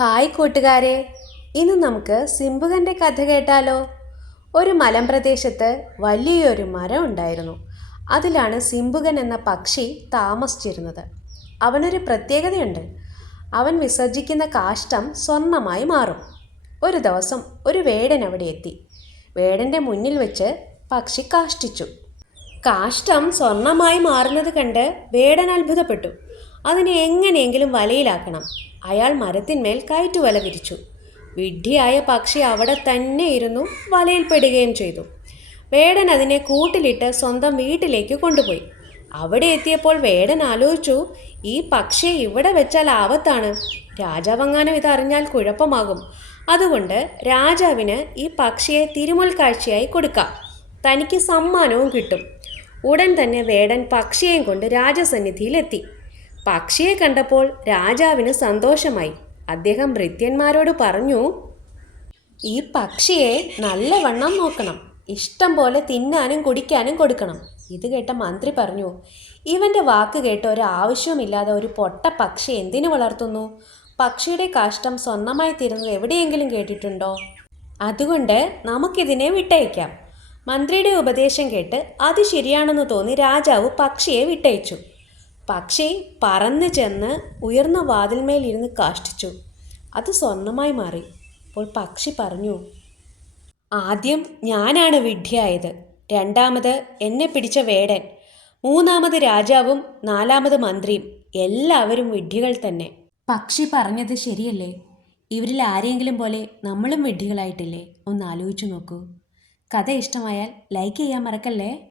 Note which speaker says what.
Speaker 1: Hi കൂട്ടുകാരെ. ഇന്ന് നമുക്ക് സിംബുകന്റെ കഥ കേട്ടാലോ? ഒരു മലമ്പ്രദേശത്ത് വലിയൊരു മരം ഉണ്ടായിരുന്നു. അതിലാണ് സിംബുകൻ എന്ന പക്ഷി താമസിച്ചിരുന്നത്. അവനൊരു പ്രത്യേകതയുണ്ട്. അവൻ വിസർജിക്കുന്ന കാഷ്ടം സ്വർണമായി മാറും. ഒരു ദിവസം ഒരു വേടൻ അവിടെ എത്തി. വേടന്റെ മുന്നിൽ വെച്ച് പക്ഷി കാഷ്ടിച്ചു. കാഷ്ടം സ്വർണമായി മാറുന്നത് കണ്ട് വേടൻ അത്ഭുതപ്പെട്ടു. അതിനെ എങ്ങനെയെങ്കിലും വലയിലാക്കണം. അയാൾ മരത്തിന്മേൽ കയറ്റുവല വിരിച്ചു. വിഡ്ഢിയായ പക്ഷി അവിടെ തന്നെ ഇരുന്നു വലയിൽപ്പെടുകയും ചെയ്തു. വേടൻ അതിനെ കൂട്ടിലിട്ട് സ്വന്തം വീട്ടിലേക്ക് കൊണ്ടുപോയി. അവിടെ എത്തിയപ്പോൾ വേടൻ ആലോചിച്ചു ഈ പക്ഷിയെ ഇവിടെ വെച്ചാൽ ആപത്താണ്. രാജാവങ്ങാനം ഇതറിഞ്ഞാൽ കുഴപ്പമാകും. അതുകൊണ്ട് രാജാവിന് ഈ പക്ഷിയെ തിരുമുൽ കാഴ്ചയായി കൊടുക്കാം. തനിക്ക് സമ്മാനവും കിട്ടും. ഉടൻ തന്നെ വേടൻ പക്ഷിയെയും കൊണ്ട് രാജസന്നിധിയിലെത്തി. പക്ഷിയെ കണ്ടപ്പോൾ രാജാവിന് സന്തോഷമായി. അദ്ദേഹം ഭൃത്യന്മാരോട് പറഞ്ഞു ഈ പക്ഷിയെ നല്ലവണ്ണം നോക്കണം. ഇഷ്ടം പോലെ തിന്നാനും കുടിക്കാനും കൊടുക്കണം. ഇത് കേട്ട മന്ത്രി പറഞ്ഞു ഇവന്റെ വാക്ക് കേട്ട് ഒരാവശ്യവുമില്ലാതെ ഒരു പൊട്ട പക്ഷി എന്തിനു വളർത്തുന്നു? പക്ഷിയുടെ കാഷ്ടം സ്വന്തമായി തീരുന്നത് എവിടെയെങ്കിലും കേട്ടിട്ടുണ്ടോ? അതുകൊണ്ട് നമുക്കിതിനെ വിട്ടയക്കാം. മന്ത്രിയുടെ ഉപദേശം കേട്ട് അത് ശരിയാണെന്ന് തോന്നി രാജാവ് പക്ഷിയെ വിട്ടയച്ചു. പക്ഷി പറന്നു ചെന്ന് ഉയർന്ന വാതിൽമേലിരുന്ന് കാഷ്ടിച്ചു. അത് സ്വർണമായി മാറി. അപ്പോൾ പക്ഷി പറഞ്ഞു ആദ്യം ഞാനാണ് വിഡ്ഢിയായത്. രണ്ടാമത് എന്നെ പിടിച്ച വേടൻ. മൂന്നാമത് രാജാവും നാലാമത് മന്ത്രിയും. എല്ലാവരും വിഡ്ഢികൾ തന്നെ. പക്ഷി പറഞ്ഞത് ശരിയല്ലേ? ഇവരിൽ ആരെങ്കിലും പോലെ നമ്മളും വിഡ്ഢികളായിട്ടില്ലേ? ഒന്ന് ആലോചിച്ചു നോക്കൂ. കഥ ഇഷ്ടമായാൽ ലൈക്ക് ചെയ്യാൻ മറക്കല്ലേ?